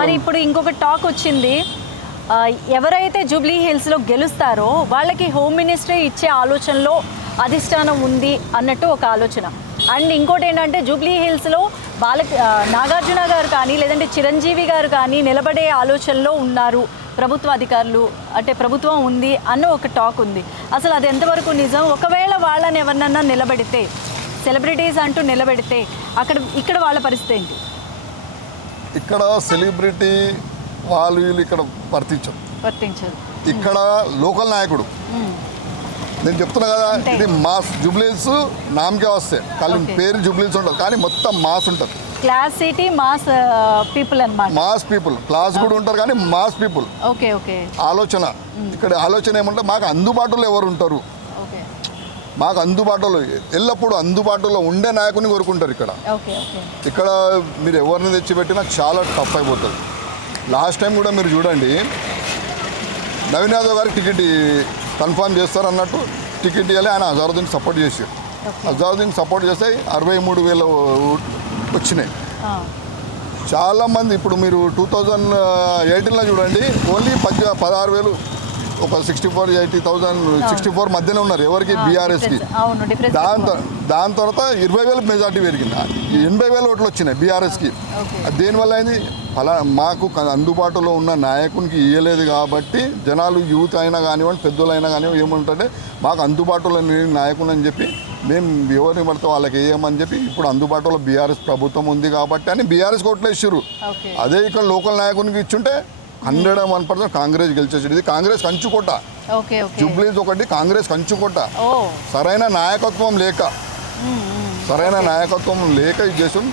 మరి ఇప్పుడు ఇంకొక టాక్ వచ్చింది. ఎవరైతే జూబ్లీ హిల్స్లో గెలుస్తారో వాళ్ళకి హోమ్ మినిస్ట్రీ ఇచ్చే ఆలోచనలో అధిష్టానం ఉంది అన్నట్టు ఒక ఆలోచన. అండ్ ఇంకోటి ఏంటంటే జూబ్లీ హిల్స్లో బాల నాగార్జున గారు కానీ లేదంటే చిరంజీవి గారు కానీ నిలబడే ఆలోచనలో ఉన్నారు ప్రభుత్వ అధికారులు. అంటే ప్రభుత్వం ఉంది అన్న ఒక టాక్ ఉంది. అసలు అది ఎంతవరకు నిజం? ఒకవేళ వాళ్ళని ఎవరినన్నా నిలబెడితే సెలబ్రిటీస్ అంటూ నిలబెడితే అక్కడ ఇక్కడ వాళ్ళ పరిస్థితి ఏంటి? ఇక్కడ సెలబ్రిటీ వాళ్ళు వీళ్ళు ఇక్కడ వర్తించరు. ఇక్కడ లోకల్ నాయకుడు. నేను చెప్తున్నా కదా. ఇది మాస్ జుబ్లీస్ నామకే వస్తే కానీ. పేరు జుబ్లీస్ ఉంటుంది కానీ మొత్తం మాస్ ఉంటుంది. క్లాస్ సిటీ మాస్ పీపుల్ అన్నమాట. Mass people. క్లాస్ కూడా ఉంటారు కానీ మాస్ పీపుల్. Okay okay. ఆలోచన. ఇక్కడ ఆలోచన ఏమంటే మాకు అందుబాటులో ఎవరు ఉంటారు? మాకు అందుబాటులో ఎల్లప్పుడూ అందుబాటులో ఉండే నాయకుని కోరుకుంటారు ఇక్కడ. ఇక్కడ మీరు ఎవరిని తెచ్చిపెట్టినా చాలా టఫ్ అయిపోతుంది లాస్ట్ టైం కూడా మీరు చూడండి నవీన్ యాదవ్ గారికి టికెట్ కన్ఫర్మ్ చేస్తారు అన్నట్టు టికెట్ ఇవ్వాలి ఆయన అజారుద్దీన్ సపోర్ట్ చేశారు. అజారుద్దీన్ సపోర్ట్ చేస్తే అరవై మూడు వేల వచ్చినాయి. ఆ, చాలా మంది ఇప్పుడు మీరు టూ థౌజండ్ ఎయిటీన్లో చూడండి ఓన్లీ పద్దె పదహారు వేలు ఒక sixty four eighty thousand sixty four మధ్యనే ఉన్నారు ఎవరికి? బీఆర్ఎస్కి. అవును డిఫరెన్స్ దాని తర్వాత ఇరవై వేలు మెజార్టీ పెరిగింది. ఎనభై వేల ఓట్లు వచ్చినాయి బీఆర్ఎస్కి. దేనివల్ల అయింది? ఫలా మాకు అందుబాటులో ఉన్న నాయకునికి ఇవ్వలేదు కాబట్టి జనాలు యూత్ అయినా కానివ్వండి పెద్దోళ్ళు అయినా కానివ్వండి ఏమంటుంటే మాకు అందుబాటులో లేని నాయకులు అని చెప్పి మేము ఎవరిని పడితే వాళ్ళకి వేయమని చెప్పి ఇప్పుడు అందుబాటులో బీఆర్ఎస్ ప్రభుత్వం ఉంది కాబట్టి అని బీఆర్ఎస్ వేసారు ఓకే అదే ఇక్కడ లోకల్ నాయకునికి ఇచ్చుంటే హండ్రెడ్ వన్ పర్సెంట్ కాంగ్రెస్ గెలిచేసాడు ఇది కాంగ్రెస్ కంచుకోట. జూబ్లీస్ ఒకటి కాంగ్రెస్ కంచుకోట. సరైన నాయకత్వం లేక. సరైన నాయకత్వం లేక ఇది చేసాం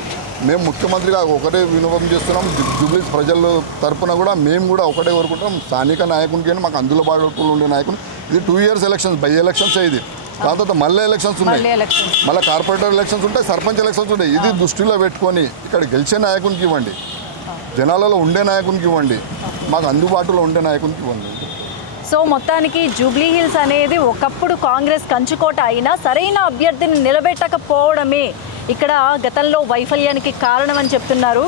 మేము ముఖ్యమంత్రిగా ఒకటే వినోదం చేస్తున్నాం. జూబ్లీస్ ప్రజల తరపున కూడా మేము కూడా ఒకటే కోరుకుంటాం. స్థానిక నాయకునికి కానీ మాకు అందులో బాటులో ఉండే నాయకుడు ఇది two years elections by elections ఇది. దాని తర్వాత మళ్ళీ ఎలక్షన్స్ ఉన్నాయి. మళ్ళీ కార్పొరేటర్ ఎలక్షన్స్ ఉంటాయి సర్పంచ్ ఎలక్షన్స్ ఉంటాయి ఇది దృష్టిలో పెట్టుకొని ఇక్కడ గెలిచే నాయకునికి ఇవ్వండి. జనాలలో ఉండే నాయకునికి ఇవ్వండి. మాకు అందుబాటులో ఉండే నాయకునికి ఇవ్వండి. సో మొత్తానికి జూబ్లీ హిల్స్ అనేది ఒకప్పుడు కాంగ్రెస్ కంచుకోట అయినా సరైన అభ్యర్థిని నిలబెట్టకపోవడమే ఇక్కడ గతంలో వైఫల్యానికి కారణం అని చెప్తున్నారు.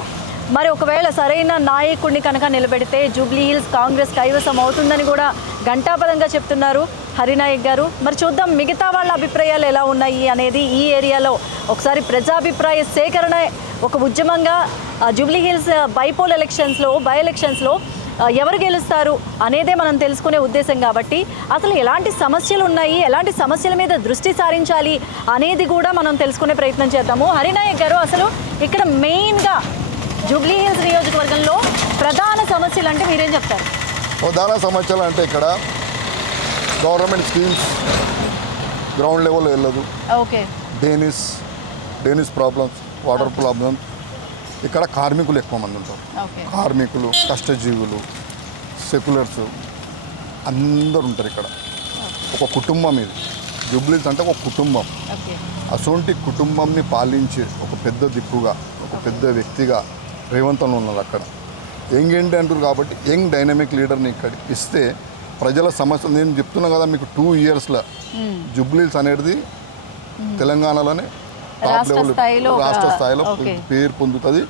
మరి ఒకవేళ సరైన నాయకుడిని కనుక నిలబెడితే జూబ్లీ హిల్స్ కాంగ్రెస్ కైవసం అవుతుందని కూడా ఘంటాపదంగా చెప్తున్నారు హరినాయక్ గారు. మరి చూద్దాం మిగతా వాళ్ళ అభిప్రాయాలు ఎలా ఉన్నాయి అనేది ఈ ఏరియాలో ఒకసారి ప్రజాభిప్రాయ సేకరణ ఒక ఉద్యమంగా ఆ, జూబ్లీ హిల్స్ బైపోల్ ఎలక్షన్స్లో బై ఎలక్షన్స్లో ఎవరు గెలుస్తారు అనేదే మనం తెలుసుకునే ఉద్దేశం కాబట్టి అసలు ఎలాంటి సమస్యలు ఉన్నాయి ఎలాంటి సమస్యల మీద దృష్టి సారించాలి అనేది కూడా మనం తెలుసుకునే ప్రయత్నం చేద్దాము. హరినాయక్ గారు అసలు ఇక్కడ మెయిన్గా జూబ్లీ హిల్స్ నియోజకవర్గంలో ప్రధాన సమస్యలు అంటే మీరేం చెప్తారు? ప్రధాన సమస్యలు అంటే ఇక్కడ గవర్నమెంట్ స్కీమ్స్ గ్రౌండ్ లెవెల్లో వెళ్ళదు. ఓకే. డేనిస్ డేనిస్ ప్రాబ్లమ్స్ వాటర్ ప్రాబ్లమ్స్ ఇక్కడ కార్మికులు ఎక్కువ మంది ఉంటారు. కార్మికులు కష్టజీవులు సెక్యులర్స్ అందరు ఉంటారు ఇక్కడ. ఒక కుటుంబం ఇది. జూబ్లీస్ అంటే ఒక కుటుంబం. అసొంటి కుటుంబంని పాలించే ఒక పెద్ద దిక్కుగా ఒక పెద్ద వ్యక్తిగా రేవంత్ అన్న ఉన్నారు అక్కడ. యంగ్ ఏంటి అంటారు కాబట్టి యంగ్ డైనమిక్ లీడర్ని ఇక్కడ ఇస్తే ప్రజల సమస్య నేను చెప్తున్నా కదా మీకు టూ ఇయర్స్లో జుబ్లీస్ అనేది తెలంగాణలోనే టాప్ లెవెల్ రాష్ట్ర స్థాయిలో. పేరు పొందుతుంది.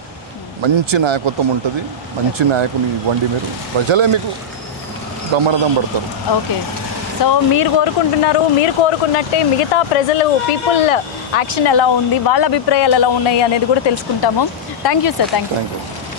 మంచి నాయకత్వం ఉంటుంది. మంచి నాయకుని ఇవ్వండి మీరు. ప్రజలే మీకు బ్రహ్మరథం పడతారు. ఓకే. సో మీరు కోరుకుంటున్నారు మీరు కోరుకున్నట్టే మిగతా ప్రజలు పీపుల్ యాక్షన్ ఎలా ఉంది వాళ్ళ అభిప్రాయాలు ఎలా ఉన్నాయి అనేది కూడా తెలుసుకుంటాము. Thank you sir thank you